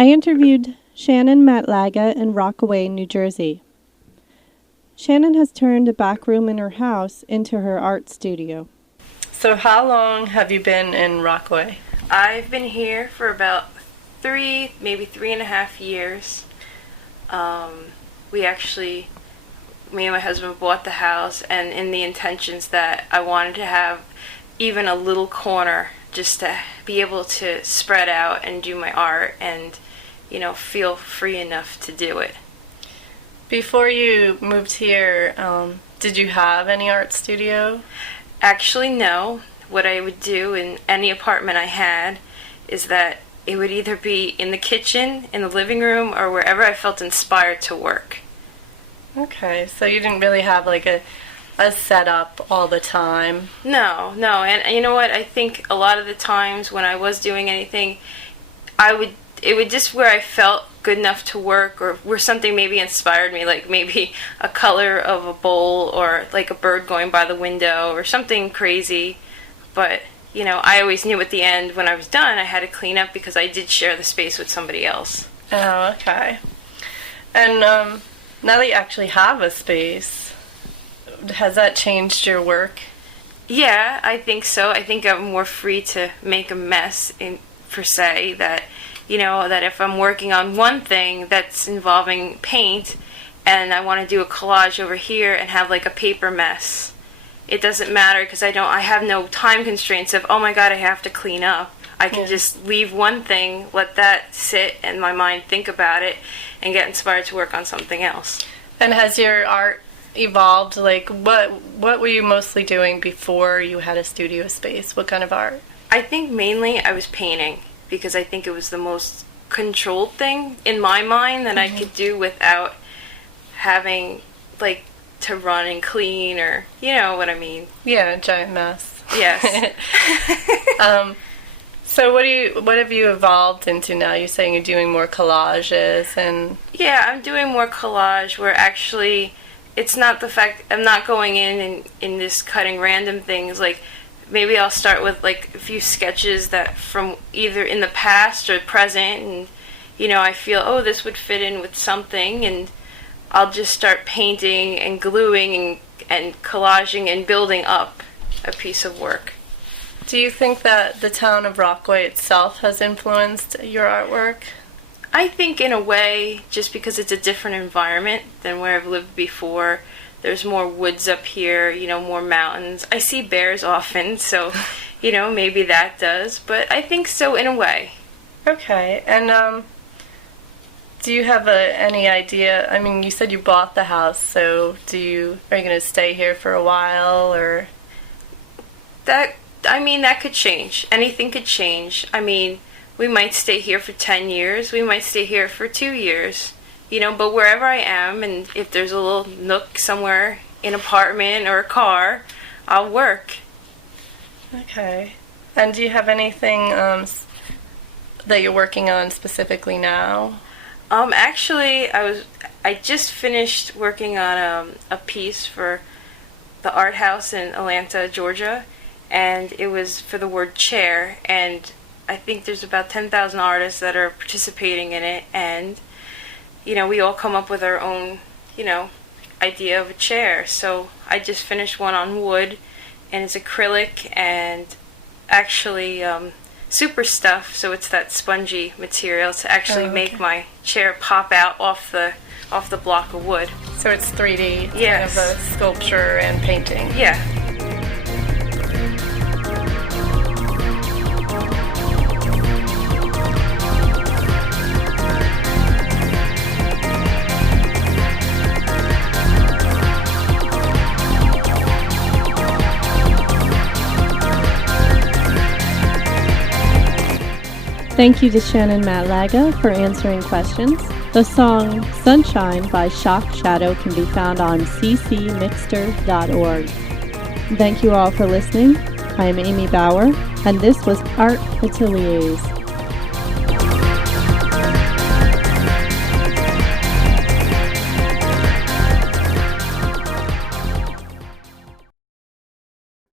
I interviewed Shannon Matlaga in Rockaway, New Jersey. Shannon has turned a back room in her house into her art studio. So how long have you been in Rockaway? I've been here for about maybe 3.5 years. Me and my husband bought the house, and in the intentions that I wanted to have even a little corner just to be able to spread out and do my art and, feel free enough to do it. Before you moved here, did you have any art studio? Actually, no. What I would do in any apartment I had is that it would either be in the kitchen, in the living room, or wherever I felt inspired to work. Okay, so you didn't really have like a setup all the time? No, and you know what? I think a lot of the times when I was doing anything, it would just where I felt good enough to work, or where something maybe inspired me, like maybe a color of a bowl, or like a bird going by the window, or something crazy. But, I always knew at the end when I was done I had to clean up because I did share the space with somebody else. Oh, okay. And now that you actually have a space, has that changed your work? Yeah, I think so. I think I'm more free to make a mess, per se, that if I'm working on one thing that's involving paint and I want to do a collage over here and have like a paper mess, it doesn't matter because I have no time constraints of, oh my god, I have to clean up. I can just leave one thing, let that sit in my mind, think about it, and get inspired to work on something else. And has your art evolved? Like, what were you mostly doing before you had a studio space? What kind of art? I think mainly I was painting, because I think it was the most controlled thing in my mind that I could do without having, like, to run and clean, or, you know what I mean. Yeah, a giant mess. Yes. So what have you evolved into now? You're saying you're doing more collages and... Yeah, I'm doing more collage where actually it's not the fact I'm not going in just cutting random things. Like, maybe I'll start with like a few sketches that from either in the past or present, and I feel, oh, this would fit in with something, and I'll just start painting and gluing and collaging and building up a piece of work. Do you think that the town of Rockaway itself has influenced your artwork? I think in a way, just because it's a different environment than where I've lived before. There's more woods up here, more mountains. I see bears often, so, maybe that does. But I think so in a way. Okay, and do you have any idea? I mean, you said you bought the house, so are you going to stay here for a while, or? That could change. Anything could change. We might stay here for 10 years. We might stay here for 2 years. But wherever I am, and if there's a little nook somewhere, an apartment or a car, I'll work. Okay. And do you have anything that you're working on specifically now? Actually, I just finished working on a piece for the art house in Atlanta, Georgia, and it was for the word chair, and I think there's about 10,000 artists that are participating in it, and we all come up with our own, idea of a chair. So I just finished one on wood, and it's acrylic and actually super stuff, so it's that spongy material to actually make my chair pop out off the block of wood. So it's 3D, yes. Kind of a sculpture and painting. Yeah. Thank you to Shannon Matlaga for answering questions. The song Sunshine by Shock Shadow can be found on ccmixter.org. Thank you all for listening. I am Amy Bauer, and this was Art Ateliers.